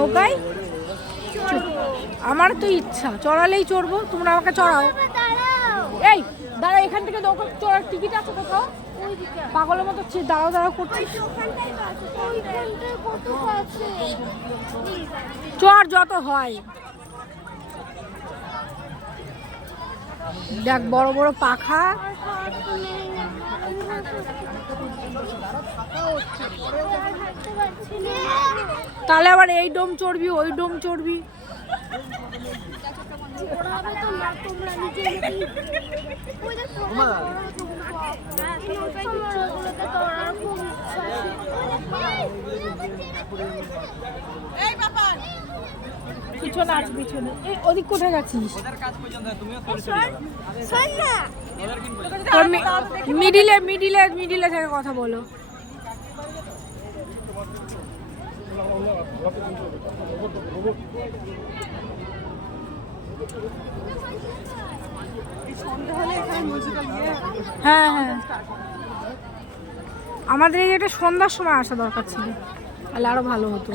নৌকায় আমার তো ইচ্ছা, চড়ালেই চড়বো, তোমরা আমাকে চড়াও। এই দাঁড়া, এখান থেকে নৌকা চড়ার টিকিট আছে কোথাও? পাগলের মতো দাঁড়াও দাঁড়াও করছিস। চড় যত হয়। দেখ বড় বড় পাখা। তাহলে আবার এই ডোম চড়বি, ওই ডোম চড়বি। পিছনে আছে, পিছনে। এই ওদিক কোথায় যাচ্ছিস? মিডিলে মিডিলে মিডিলে থেকে কথা বলো। হ্যাঁ হ্যাঁ, আমাদের এই এটা সন্ধ্যার সময় আসা দরকার ছিল, তাহলে আরো ভালো হতো।